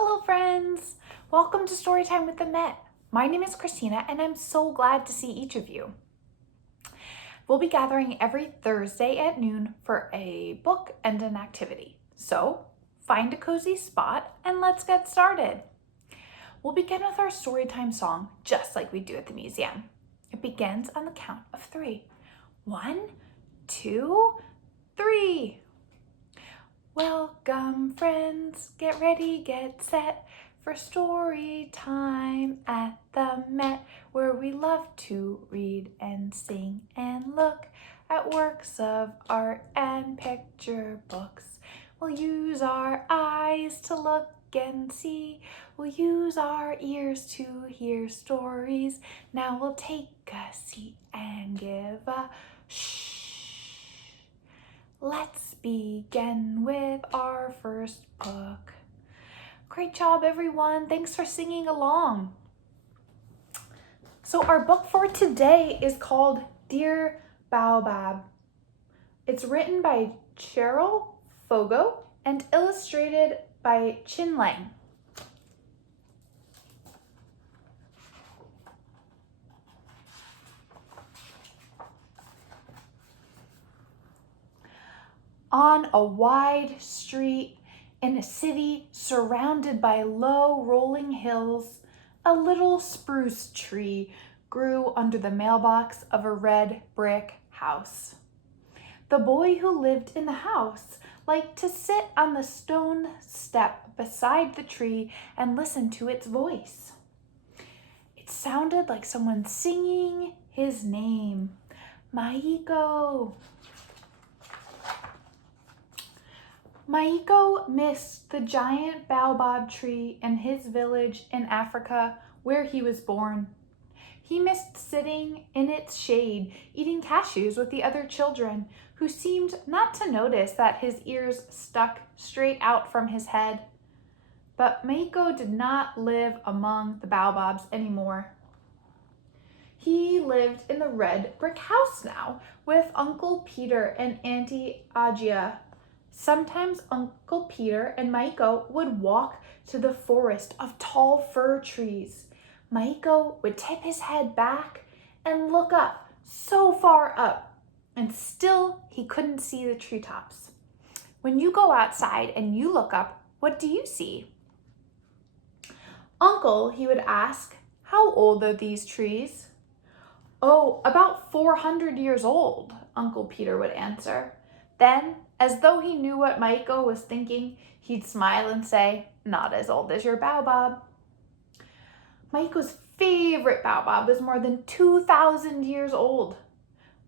Hello friends! Welcome to Storytime with the Met. My name is Christina and I'm so glad to see each of you. We'll be gathering every Thursday at noon for a book and an activity. So find a cozy spot and let's get started. We'll begin with our Storytime song just like we do at the museum. It begins on the count of 3. 1, 2, 3. Welcome friends, get ready, get set for story time at the Met, where we love to read and sing and look at works of art and picture books. We'll use our eyes to look and see, we'll use our ears to hear stories. Now we'll take a seat and give a shh. Let's begin with our first book. Great job, everyone. Thanks for singing along. So our book for today is called Dear Baobab. It's written by Cheryl Foggo and illustrated by Chin Lang. On a wide street in a city surrounded by low rolling hills, a little spruce tree grew under the mailbox of a red brick house. The boy who lived in the house liked to sit on the stone step beside the tree and listen to its voice. It sounded like someone singing his name, Maiko. Maiko missed the giant baobab tree in his village in Africa where he was born. He missed sitting in its shade, eating cashews with the other children, who seemed not to notice that his ears stuck straight out from his head. But Maiko did not live among the baobabs anymore. He lived in the red brick house now with Uncle Peter and Auntie Ajia. Sometimes Uncle Peter and Maiko would walk to the forest of tall fir trees. Maiko would tip his head back and look up, so far up, and still he couldn't see the treetops. When you go outside and you look up, what do you see? Uncle, he would ask, how old are these trees? Oh, about 400 years old, Uncle Peter would answer. Then, as though he knew what Maiko was thinking, he'd smile and say, not as old as your baobab. Maiko's favorite baobab was more than 2,000 years old.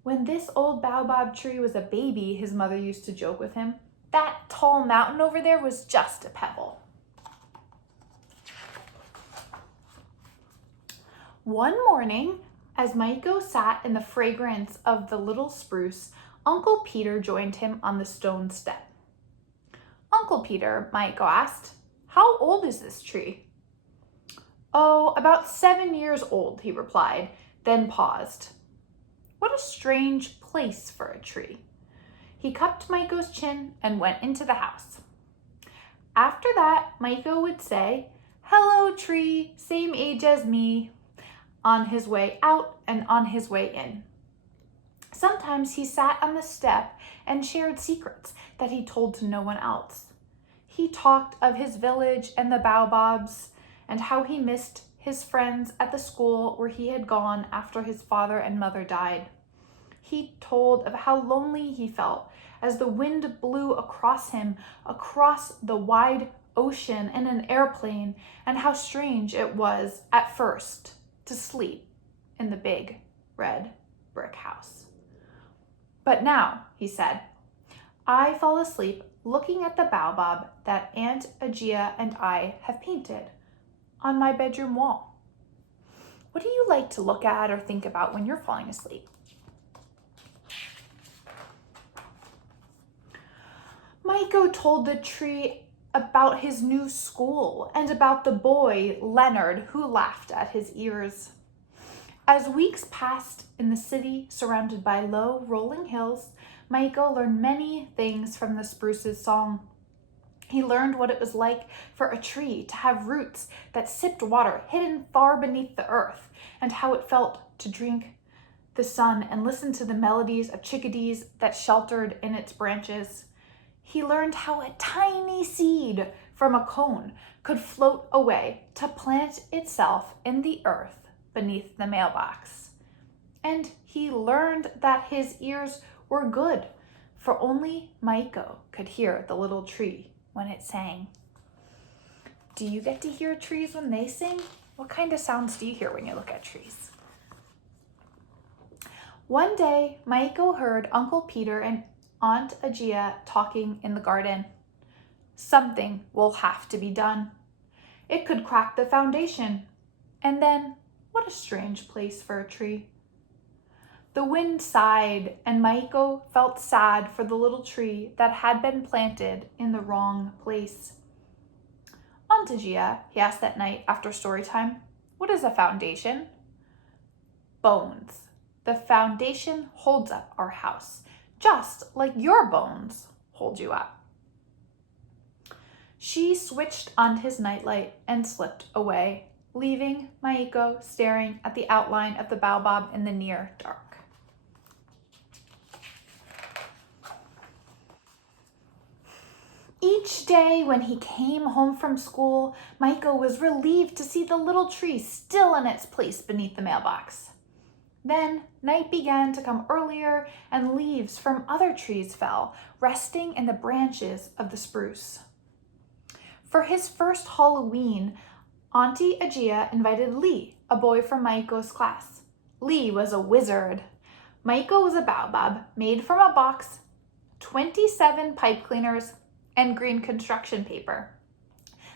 When this old baobab tree was a baby, his mother used to joke with him, that tall mountain over there was just a pebble. One morning, as Maiko sat in the fragrance of the little spruce, Uncle Peter joined him on the stone step. Uncle Peter, Maiko asked, how old is this tree? Oh, about 7 years old, he replied, then paused. What a strange place for a tree. He cupped Maiko's chin and went into the house. After that, Maiko would say, hello tree, same age as me, on his way out and on his way in. Sometimes he sat on the step and shared secrets that he told to no one else. He talked of his village and the baobabs and how he missed his friends at the school where he had gone after his father and mother died. He told of how lonely he felt as the wind blew across him, across the wide ocean in an airplane, and how strange it was at first to sleep in the big red brick house. But now, he said, I fall asleep looking at the baobab that Aunt Ajia and I have painted on my bedroom wall. What do you like to look at or think about when you're falling asleep? Maiko told the tree about his new school and about the boy, Leonard, who laughed at his ears. As weeks passed in the city surrounded by low rolling hills, Maiko learned many things from the spruce's song. He learned what it was like for a tree to have roots that sipped water hidden far beneath the earth, and how it felt to drink the sun and listen to the melodies of chickadees that sheltered in its branches. He learned how a tiny seed from a cone could float away to plant itself in the earth beneath the mailbox. And he learned that his ears were good, for only Maiko could hear the little tree when it sang. Do you get to hear trees when they sing? What kind of sounds do you hear when you look at trees? One day, Maiko heard Uncle Peter and Aunt Agia talking in the garden. Something will have to be done. It could crack the foundation. And then, what a strange place for a tree. The wind sighed, and Maiko felt sad for the little tree that had been planted in the wrong place. Aunt Agia, he asked that night after story time, what is a foundation? Bones. The foundation holds up our house, just like your bones hold you up. She switched on his nightlight and slipped away, leaving Maiko staring at the outline of the baobab in the near dark. Each day when he came home from school, Maiko was relieved to see the little tree still in its place beneath the mailbox. Then night began to come earlier, and leaves from other trees fell, resting in the branches of the spruce. For his first Halloween, Auntie Agia invited Lee, a boy from Maiko's class. Lee was a wizard. Maiko was a baobab made from a box, 27 pipe cleaners, and green construction paper.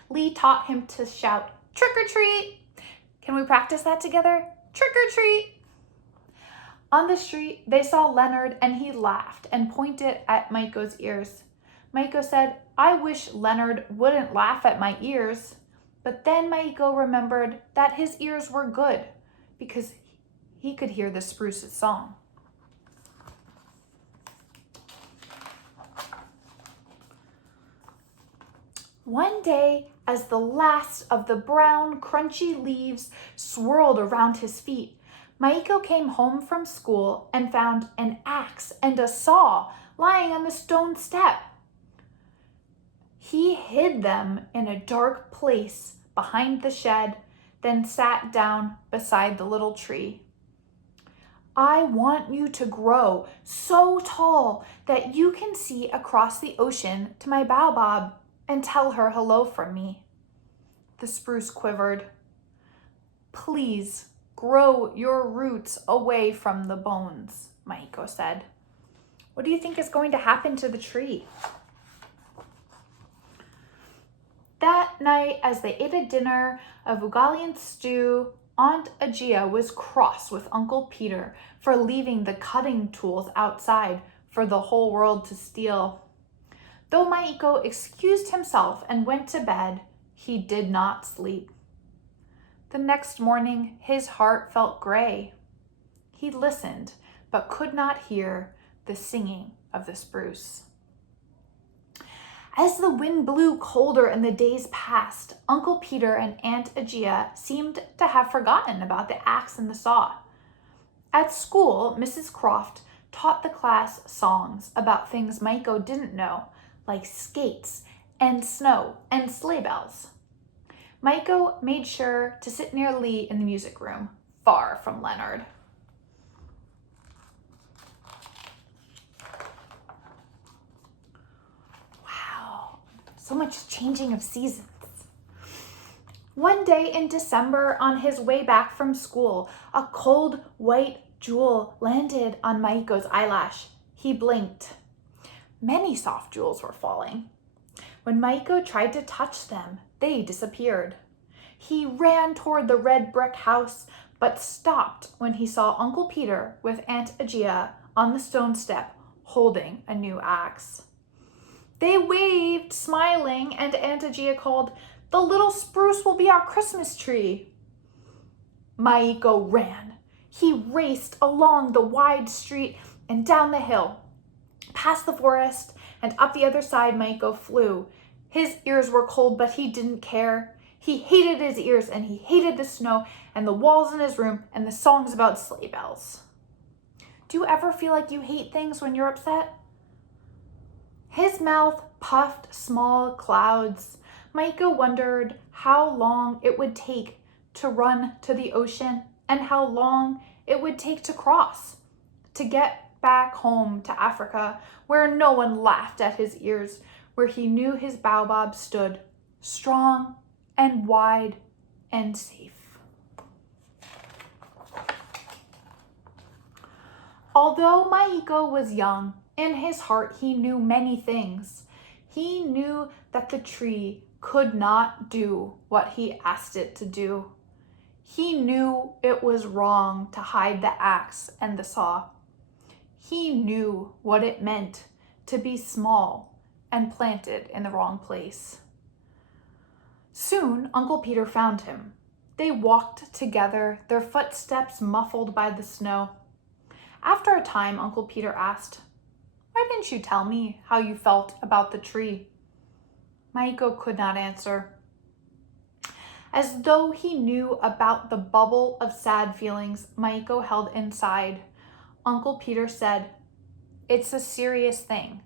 Lee taught him to shout, "Trick or treat!" Can we practice that together? Trick or treat! On the street, they saw Leonard, and he laughed and pointed at Maiko's ears. Maiko said, "I wish Leonard wouldn't laugh at my ears." But then Maiko remembered that his ears were good because he could hear the spruce's song. One day, as the last of the brown, crunchy leaves swirled around his feet, Maiko came home from school and found an axe and a saw lying on the stone step. He hid them in a dark place behind the shed, then sat down beside the little tree. "I want you to grow so tall that you can see across the ocean to my baobab and tell her hello from me." The spruce quivered. "Please grow your roots away from the bones," Maiko said. What do you think is going to happen to the tree? That night, as they ate a dinner of Ugalian stew, Aunt Agia was cross with Uncle Peter for leaving the cutting tools outside for the whole world to steal. Though Maiko excused himself and went to bed, he did not sleep. The next morning, his heart felt gray. He listened, but could not hear the singing of the spruce. As the wind blew colder and the days passed, Uncle Peter and Aunt Agia seemed to have forgotten about the axe and the saw. At school, Mrs. Croft taught the class songs about things Maiko didn't know, like skates and snow and sleigh bells. Maiko made sure to sit near Lee in the music room, far from Leonard. Wow, so much changing of seasons. One day in December, on his way back from school, a cold white jewel landed on Maiko's eyelash. He blinked. Many soft jewels were falling. When Maiko tried to touch them, they disappeared. He ran toward the red brick house, but stopped when he saw Uncle Peter with Aunt Agia on the stone step, holding a new axe. They waved, smiling, and Aunt Agia called, "The little spruce will be our Christmas tree." Maiko ran. He raced along the wide street and down the hill, past the forest, and up the other side Maiko flew. His ears were cold, but he didn't care. He hated his ears, and he hated the snow and the walls in his room and the songs about sleigh bells. Do you ever feel like you hate things when you're upset? His mouth puffed small clouds. Micah wondered how long it would take to run to the ocean and how long it would take to cross, to get back home to Africa, where no one laughed at his ears, where he knew his baobab stood, strong and wide and safe. Although Micah was young, in his heart he knew many things. He knew that the tree could not do what he asked it to do. He knew it was wrong to hide the axe and the saw. He knew what it meant to be small and planted in the wrong place. Soon, Uncle Peter found him. They walked together, their footsteps muffled by the snow. After a time, Uncle Peter asked, "Why didn't you tell me how you felt about the tree?" Micah could not answer. As though he knew about the bubble of sad feelings Micah held inside, Uncle Peter said, "It's a serious thing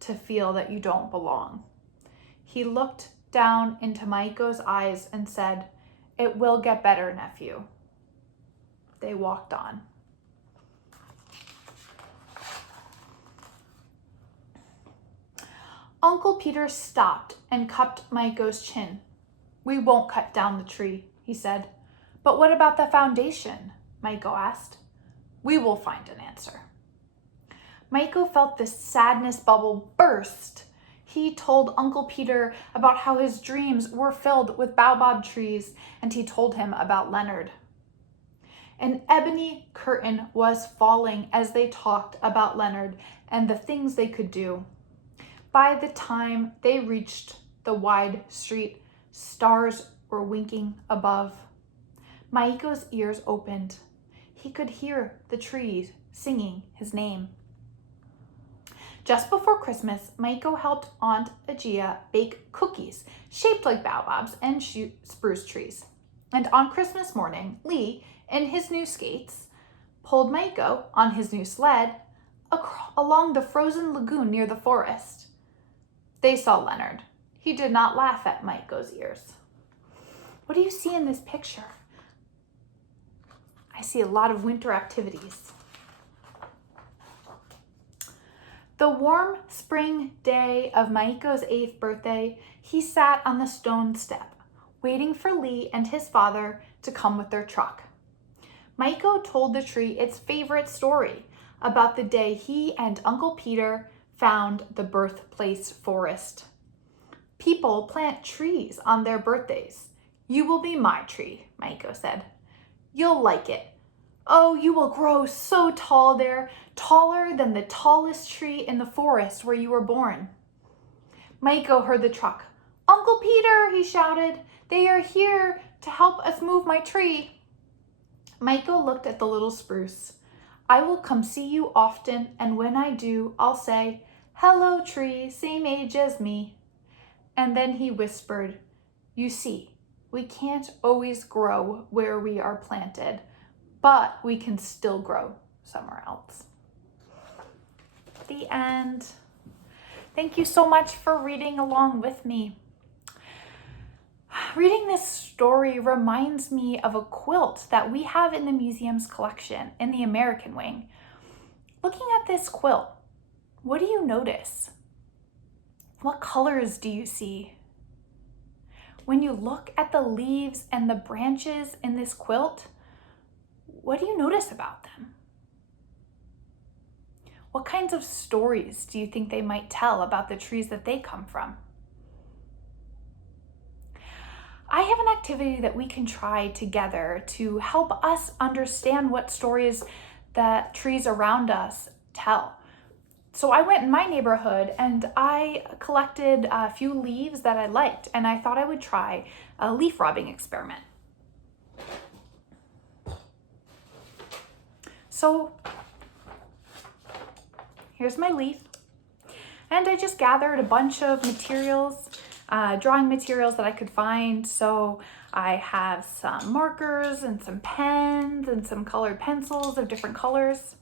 to feel that you don't belong." He looked down into Micah's eyes and said, "It will get better, nephew." They walked on. Uncle Peter stopped and cupped Micah's chin. "We won't cut down the tree," he said. "But what about the foundation?" Micah asked. "We will find an answer." Micah felt the sadness bubble burst. He told Uncle Peter about how his dreams were filled with baobab trees, and he told him about Leonard. An ebony curtain was falling as they talked about Leonard and the things they could do. By the time they reached the wide street, stars were winking above. Micah's ears opened. He could hear the trees singing his name. Just before Christmas, Micah helped Aunt Agia bake cookies shaped like baobabs and spruce trees. And on Christmas morning, Lee, in his new skates, pulled Micah on his new sled along the frozen lagoon near the forest. They saw Leonard. He did not laugh at Micah's ears. "What do you see in this picture?" "I see a lot of winter activities." The warm spring day of Micah's 8th birthday, he sat on the stone step, waiting for Lee and his father to come with their truck. Micah told the tree its favorite story about the day he and Uncle Peter found the birthplace forest. "People plant trees on their birthdays. You will be my tree," Micah said. "You'll like it. Oh, you will grow so tall there, taller than the tallest tree in the forest where you were born." Micah heard the truck. "Uncle Peter," he shouted, "they are here to help us move my tree." Micah looked at the little spruce. "I will come see you often, and when I do, I'll say, 'Hello, tree, same age as me.'" And then he whispered, "You see, we can't always grow where we are planted, but we can still grow somewhere else." The end. Thank you so much for reading along with me. Reading this story reminds me of a quilt that we have in the museum's collection in the American wing. Looking at this quilt, what do you notice? What colors do you see? When you look at the leaves and the branches in this quilt, what do you notice about them? What kinds of stories do you think they might tell about the trees that they come from? I have an activity that we can try together to help us understand what stories that trees around us tell. So I went in my neighborhood and I collected a few leaves that I liked, and I thought I would try a leaf rubbing experiment. So here's my leaf, and I just gathered a bunch of materials. drawing materials that I could find. So I have some markers and some pens and some colored pencils of different colors.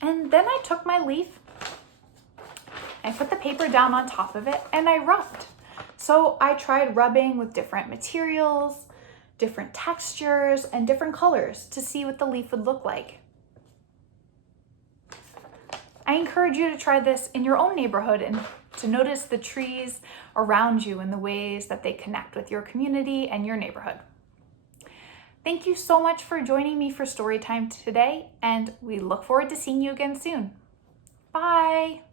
And then I took my leaf, I put the paper down on top of it, and I rubbed. So I tried rubbing with different materials, different textures, and different colors to see what the leaf would look like. I encourage you to try this in your own neighborhood and to notice the trees around you and the ways that they connect with your community and your neighborhood. Thank you so much for joining me for Storytime today, and we look forward to seeing you again soon. Bye!